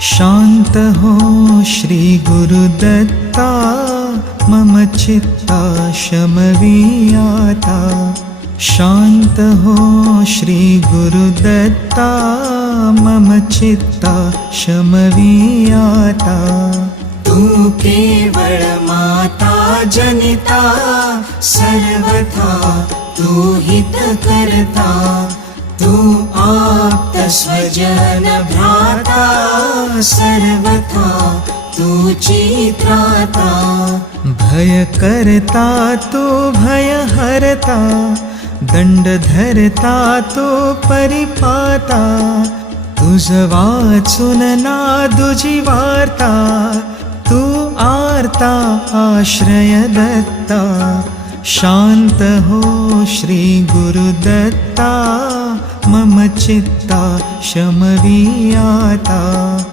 शांत हो श्री गुरुदत्ता, मम चित्ता शमवीयाता। शांत हो श्री गुरुदत्ता, मम चित्ता शमवीयाता। तू केवळ माता जनिता, सर्वथा तू हित करता। तू आप्त स्वजन भ्राता, सर्वथा तूची त्राता। भय करता तू भय हरता, दंड धरता तो परिपाता। तुझ वाचून नादुजी वार्ता, तू आर्ता आश्रय दत्ता। शांत हो श्री गुरुदत्ता, मम चित्ता शमवीयाता।